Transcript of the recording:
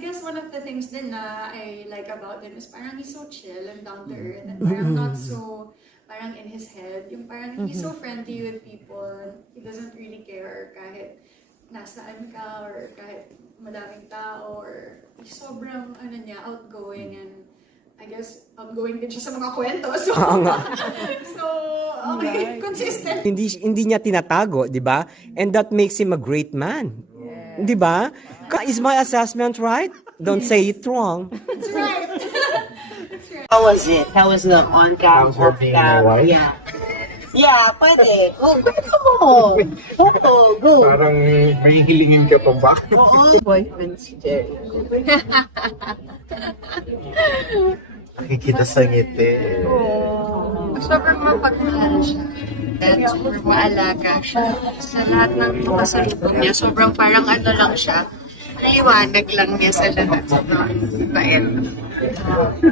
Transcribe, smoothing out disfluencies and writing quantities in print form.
guess one of the things din na I like about him is parang he's so chill and down to earth and parang not so parang in his head. Yung parang he's so friendly with people. He doesn't really care kahit nasaan ka or kahit madaming tao or sobrang ano niya, outgoing and I guess outgoing din siya sa mga kwento. So, so okay, consistent. Hindi niya tinatago, di ba? And that makes him a great man. Di ba? Is my assessment right? Don't say it wrong. That's right. How was it? How was the on-cam, How's her being my wife? Yeah. Yeah, pwede. Oh, go. Oh, go. Parang may hilingin ka pa ba? Boyfriend si Jerry. Nakikita sa ngiti. Sobrang mapagmahal siya. And sobrang maalaga siya. Sa lahat ng pasalubong niya, sobrang parang ano lang siya. Liwanag lang niya sa lahat. Sobrang bait.